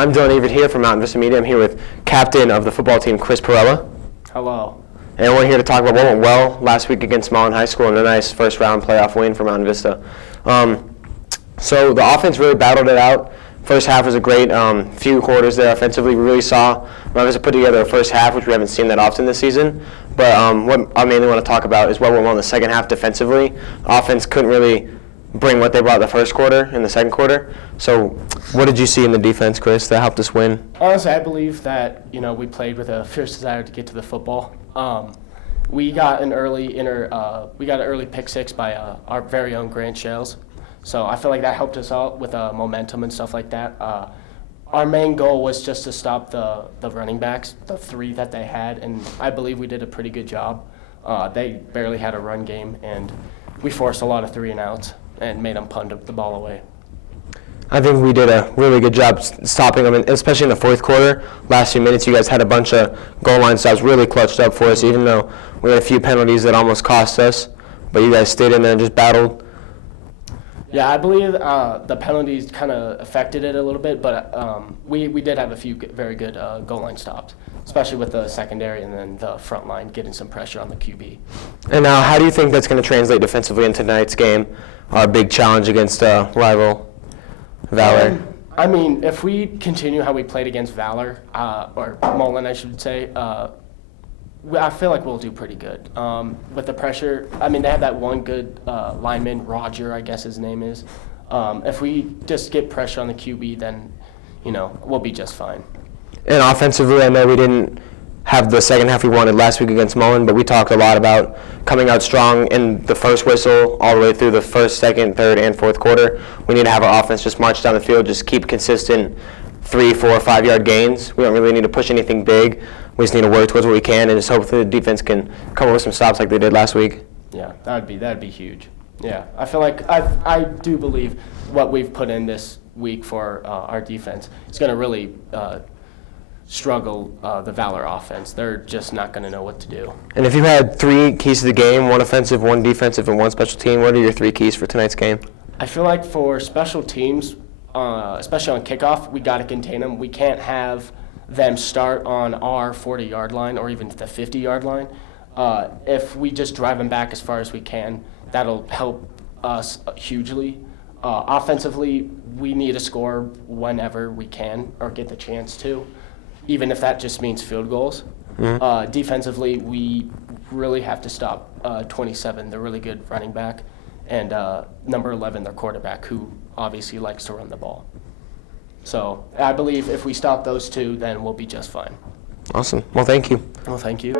I'm Efird here from Vista Media. I'm here with captain of the football team, Chris Perella. Hello. And we're here to talk about what went well last week against Mullen High School and a nice first-round playoff win for Mount Vista. So the offense really battled it out. First half was a great few quarters there offensively. We really saw Mount Vista put together a first half, which we haven't seen that often this season. But what I mainly want to talk about is what went well in the second half defensively. The offense couldn't really bring what they brought the first quarter in the second quarter. So what did you see in the defense, Chris, that helped us win? Honestly, I believe that we played with a fierce desire to get to the football. We got an early pick six by our very own Grant Shales. So I feel like that helped us out with momentum and stuff like that. Our main goal was just to stop the running backs, the three that they had, and I believe we did a pretty good job. They barely had a run game, and we forced a lot of 3-and-outs and made them punt the ball away. I think we did a really good job stopping them, especially in the fourth quarter. Last few minutes, you guys had a bunch of goal line stops really clutched up for us, even though we had a few penalties that almost cost us. But you guys stayed in there and just battled. Yeah, I believe the penalties kind of affected it a little bit, but we did have a few very good goal line stops, especially with the secondary and then the front line getting some pressure on the QB. And now, how do you think that's going to translate defensively in tonight's game, our big challenge against rival Valor? I mean, if we continue how we played against Valor, or Mullen, I should say, I feel like we'll do pretty good. With the pressure, I mean, they have that one good lineman, Roger, I guess his name is. If we just get pressure on the QB, then, we'll be just fine. And offensively, I know we didn't have the second half we wanted last week against Mullen, but we talked a lot about coming out strong in the first whistle all the way through the first, second, third, and fourth quarter. We need to have our offense just march down the field, just keep consistent 3, 4, 5 yard gains. We don't really need to push anything big. We just need to work towards what we can and just hope that the defense can come up with some stops like they did last week. Yeah, that'd be huge. Yeah, I feel like I do believe what we've put in this week for our defense is going to really struggle the Valor offense. They're just not going to know what to do. And if you had 3 keys to the game, 1 offensive, 1 defensive, and 1 special team, what are your 3 keys for tonight's game? I feel like for special teams, especially on kickoff, we got to contain them. We can't have them start on our 40-yard line or even the 50-yard line. If we just drive them back as far as we can, that'll help us hugely. Offensively, we need to score whenever we can or get the chance to, even if that just means field goals. Mm-hmm. Defensively, we really have to stop 27, the really good running back, and number 11, their quarterback, who obviously likes to run the ball. So I believe if we stop those 2, then we'll be just fine. Awesome. Well, thank you. Well, thank you.